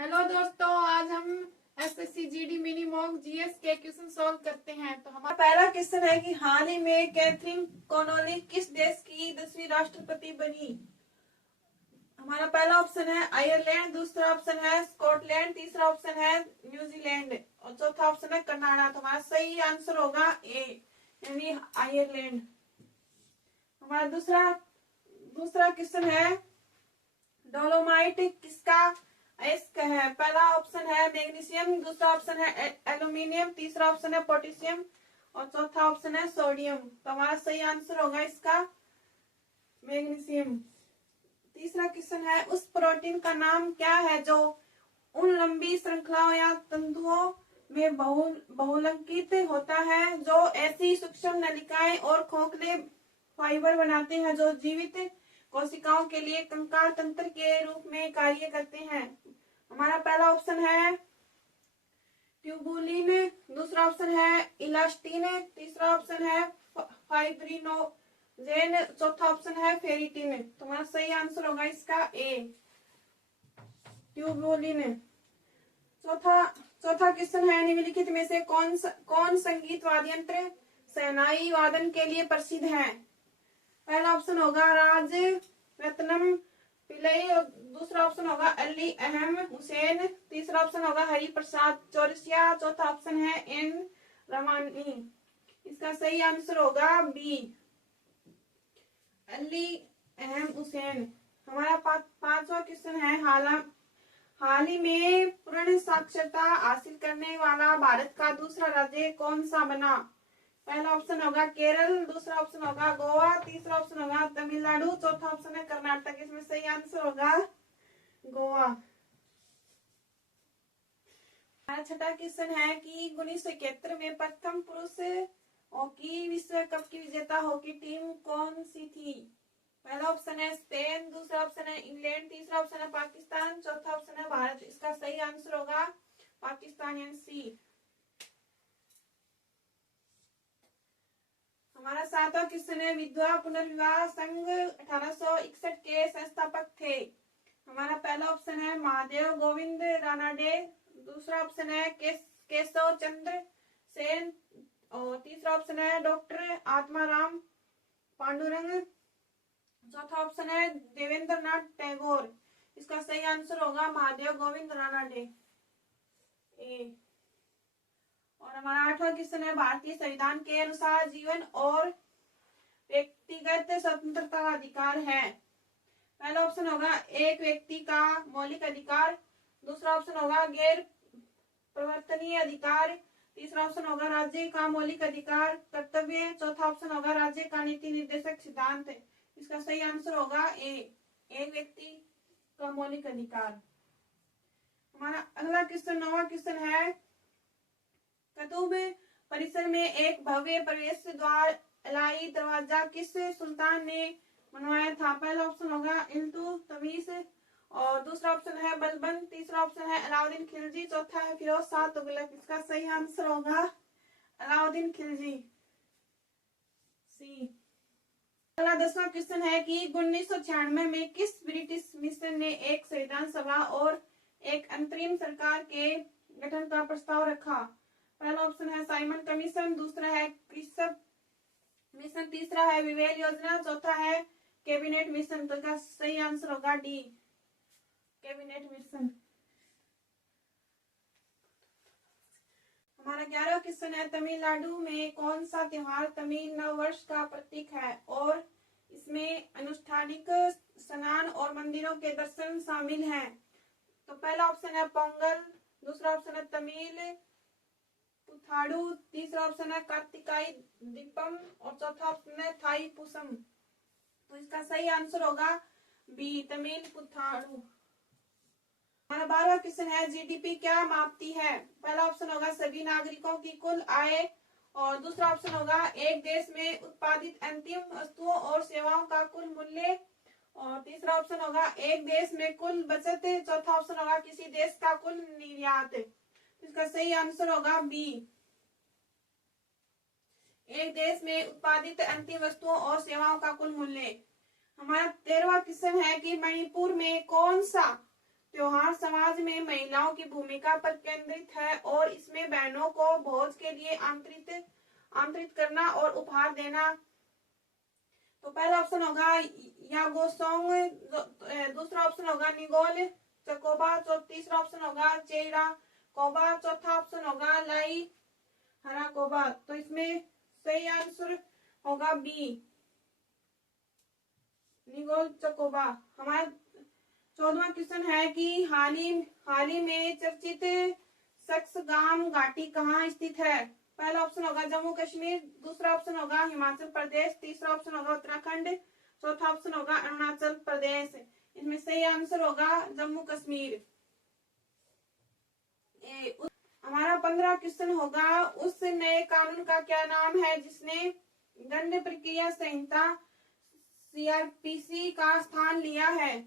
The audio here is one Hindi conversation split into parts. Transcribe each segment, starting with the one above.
हेलो दोस्तों, आज हम SSC GD mini mock GS के क्वेश्चन सॉल्व करते हैं। तो हमारा पहला क्वेश्चन है कि हाल ही में कैथरीन कॉनोली किस देश की 10वीं राष्ट्रपति बनी। हमारा पहला ऑप्शन है आयरलैंड, दूसरा ऑप्शन है स्कॉटलैंड, तीसरा ऑप्शन है न्यूजीलैंड और चौथा ऑप्शन है कनाडा। तो हमारा सही आंसर होगा ए यानी आयरलैंड। हमारा दूसरा क्वेश्चन है डोलोमाइट किसका अयस्क है। पहला ऑप्शन है मैग्नीशियम, दूसरा ऑप्शन है एल्यूमिनियम, तीसरा ऑप्शन है पोटेशियम और चौथा ऑप्शन है सोडियम। तो हमारा सही आंसर होगा इसका मैग्नीशियम। तीसरा क्वेश्चन है उस प्रोटीन का नाम क्या है जो उन लंबी श्रृंखलाओं या तंतुओं में बहुलंकित होता है जो ऐसी सूक्ष्म नलिकाएं और खोखले फाइबर बनाते हैं जो जीवित कोशिकाओं के लिए कंकाल तंत्र के रूप में कार्य करते हैं। हमारा पहला ऑप्शन है ट्यूबुलिन, दूसरा ऑप्शन है इलास्टिन, तीसरा ऑप्शन है फाइब्रिनोजेन, चौथा ऑप्शन है फेरिटिन। तो हमारा सही आंसर होगा इसका ए ट्यूबुलिन। चौथा क्वेश्चन है निम्नलिखित में से कौन संगीत वाद्य यंत्र शहनाई वादन के लिए प्रसिद्ध है। पहला ऑप्शन होगा राज रत्नम पिलई और दूसरा ऑप्शन होगा अली अहम हुसैन, तीसरा ऑप्शन होगा हरि प्रसाद चौरसिया, चौथा ऑप्शन है एन रमानी। इसका सही आंसर होगा बी अली अहम हुसैन। हमारा पांचवा क्वेश्चन है हाल ही में पूर्ण साक्षरता हासिल करने वाला भारत का दूसरा राज्य कौन सा बना। पहला ऑप्शन होगा केरल, दूसरा ऑप्शन होगा गोवा, तीसरा ऑप्शन होगा तमिलनाडु, चौथा ऑप्शन है कर्नाटक। इसमें सही आंसर होगा गोवा। हमारा छठा क्वेश्चन है कि 1971 में प्रथम पुरुष हॉकी विश्व कप की विजेता हॉकी टीम कौन सी थी। पहला ऑप्शन है स्पेन, दूसरा ऑप्शन है इंग्लैंड, तीसरा ऑप्शन है पाकिस्तान, चौथा ऑप्शन है भारत। इसका सही आंसर होगा पाकिस्तान यानी सी। हमारा सातवां क्वेश्चन है विधवा पुनर्विवाह संघ 1861 के संस्थापक थे। हमारा पहला ऑप्शन है महादेव गोविंद रानाडे, दूसरा ऑप्शन है केशव चंद्र सेन और तीसरा ऑप्शन है डॉक्टर आत्माराम पांडुरंग, चौथा ऑप्शन है देवेंद्र नाथ टैगोर। इसका सही आंसर होगा महादेव गोविंद रानाडे ए। और हमारा आठवां क्वेश्चन है भारतीय संविधान के अनुसार जीवन और व्यक्तिगत स्वतंत्रता का अधिकार है। पहला ऑप्शन होगा एक व्यक्ति का मौलिक अधिकार, दूसरा ऑप्शन होगा गैर परिवर्तनीय अधिकार, तीसरा ऑप्शन होगा राज्य का मौलिक अधिकार कर्तव्य, चौथा ऑप्शन होगा राज्य का नीति निर्देशक सिद्धांत। इसका सही आंसर होगा ए एक व्यक्ति का मौलिक अधिकार। हमारा अगला क्वेश्चन नौवां क्वेश्चन है कुतुब परिसर में एक भव्य प्रवेश द्वार अलाई दरवाजा किस सुल्तान ने बनवाया था। पहला ऑप्शन होगा इल्तुतमिश और दूसरा ऑप्शन है बलबन, तीसरा ऑप्शन है अलाउद्दीन खिलजी, चौथा है फिरोज शाह तुगलक। इसका सही आंसर होगा अलाउद्दीन खिलजी सी। अगला 10वां क्वेश्चन है कि 1996 में किस ब्रिटिश मिशन ने एक संविधान सभा और एक अंतरिम सरकार के गठन का प्रस्ताव रखा। पहला ऑप्शन है साइमन कमीशन, दूसरा है क्रिस्प मिशन, तीसरा है विवेल योजना, चौथा है कैबिनेट मिशन। तो इसका सही आंसर होगा डी कैबिनेट मिशन। हमारा 11वां क्वेश्चन है तमिलनाडु में कौन सा त्योहार तमिल नववर्ष का प्रतीक है और इसमें अनुष्ठानिक स्नान और मंदिरों के दर्शन शामिल हैं। तो पहला ऑप्शन है पोंगल, दूसरा ऑप्शन है तमिल पुथाड़ू, तीसरा ऑप्शन है कार्तिकाई दीपम और चौथा ऑप्शन है थाई पुसम। तो इसका सही आंसर होगा बी तमिल पुथाड़ू। हमारा 12वां क्वेश्चन है जीडीपी क्या मापती है। पहला ऑप्शन होगा सभी नागरिकों की कुल आय और दूसरा ऑप्शन होगा एक देश में उत्पादित अंतिम वस्तुओं और सेवाओं का कुल मूल्य और तीसरा ऑप्शन होगा एक देश में कुल बचत, चौथा ऑप्शन होगा किसी देश का कुल निर्यात। इसका सही आंसर होगा बी एक देश में उत्पादित अंतिम वस्तुओं और सेवाओं का कुल मूल्य। हमारा 13वां क्वेश्चन है कि मणिपुर में कौन सा त्योहार समाज में महिलाओं की भूमिका पर केंद्रित है और इसमें बहनों को भोज के लिए आमंत्रित करना और उपहार देना। तो पहला ऑप्शन होगा यागोसोंग, दूसरा ऑप्शन होगा निगोल चकोबा, तीसरा ऑप्शन होगा चेरा कोबा, चौथा ऑप्शन होगा लाई हरा कोबा। तो इसमें सही आंसर होगा बी, निगोल चकोबा। हमारा 14वां क्वेश्चन है कि हाल ही में चर्चित सक्सगाम घाटी कहाँ स्थित है? पहला ऑप्शन होगा जम्मू कश्मीर, दूसरा ऑप्शन होगा हिमाचल प्रदेश, तीसरा ऑप्शन होगा उत्तराखंड, चौथा ऑप्शन होगा अरुणाचल प्रदेश। इसमें सही आंसर होगा जम्मू कश्मीर। हमारा 15 क्वेश्चन होगा उस नए कानून का क्या नाम है जिसने दंड प्रक्रिया संहिता सीआरपीसी का स्थान लिया है?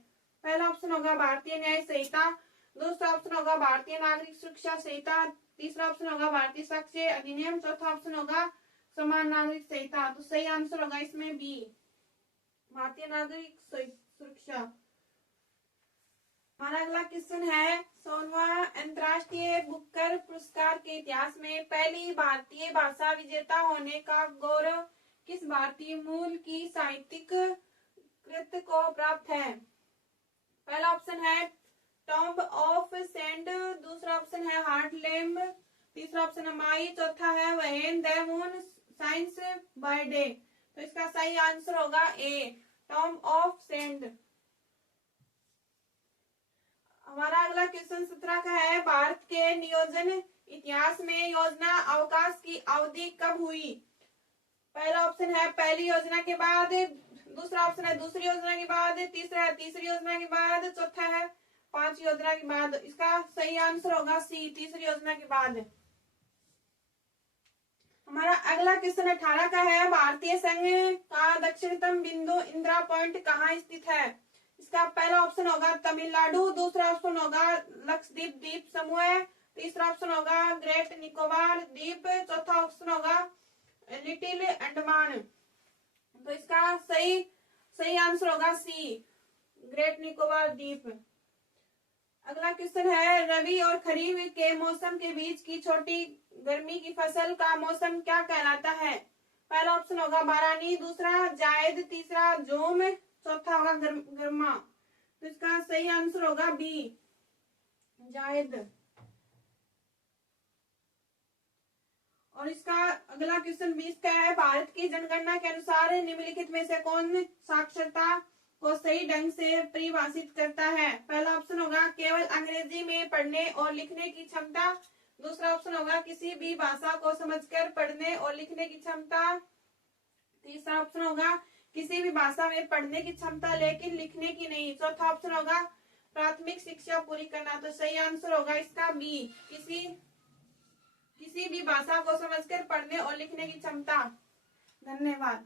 पहला ऑप्शन होगा भारतीय न्याय संहिता, दूसरा ऑप्शन होगा भारतीय नागरिक सुरक्षा संहिता, तीसरा ऑप्शन होगा भारतीय साक्ष्य अधिनियम, चौथा ऑप्शन होगा समान नागरिक संहिता। तो सही आंसर होगा इसमें बी, भारतीय नागरिक सुरक्षा। हमारा अगला क्वेश्चन है 16वां अंतर्राष्ट्रीय बुकर पुरस्कार के इतिहास में पहली भारतीय भाषा विजेता होने का गौरव किस भारतीय मूल की साहित्यिक कृत को प्राप्त है? पहला ऑप्शन है टॉम्ब ऑफ सैंड, दूसरा ऑप्शन है हार्टलैम, तीसरा ऑप्शन है माई, चौथा है when the moon shines by day. तो इसका सही आंसर होगा ए, टॉम्ब ऑफ सैंड। हमारा अगला क्वेश्चन 17 का है भारत के नियोजन इतिहास में योजना अवकाश की अवधि कब हुई? पहला ऑप्शन है पहली योजना के बाद, दूसरा ऑप्शन है दूसरी योजना के बाद, तीसरा है तीसरी योजना के बाद, चौथा है 5 योजना के बाद। इसका सही आंसर होगा सी, तीसरी योजना के बाद। हमारा अगला क्वेश्चन 18 का है भारतीय संघ का दक्षिणतम बिंदु इंदिरा पॉइंट कहाँ स्थित है? इसका पहला ऑप्शन होगा तमिलनाडु, दूसरा ऑप्शन होगा लक्षद्वीप द्वीप समूह, तीसरा ऑप्शन होगा ग्रेट निकोबार द्वीप, चौथा ऑप्शन होगा लिटिल अंडमान। तो इसका सही आंसर होगा सी, ग्रेट निकोबार द्वीप। अगला क्वेश्चन है रबी और खरीफ के मौसम के बीच की छोटी गर्मी की फसल का मौसम क्या कहलाता है? पहला ऑप्शन होगा बारानी, दूसरा जायद, तीसरा जोम, चौथा होगा गर्मा। तो इसका सही आंसर होगा बी, जायद। और इसका अगला क्वेश्चन 20 का है भारत की जनगणना के अनुसार निम्नलिखित में से कौन साक्षरता को सही ढंग से परिभाषित करता है? पहला ऑप्शन होगा केवल अंग्रेजी में पढ़ने और लिखने की क्षमता, दूसरा ऑप्शन होगा किसी भी भाषा को समझकर पढ़ने और लिखने की क्षमता, तीसरा ऑप्शन होगा किसी भी भाषा में पढ़ने की क्षमता लेकिन लिखने की नहीं, चौथा ऑप्शन होगा प्राथमिक शिक्षा पूरी करना। तो सही आंसर होगा इसका बी, किसी भी भाषा को समझकर पढ़ने और लिखने की क्षमता। धन्यवाद।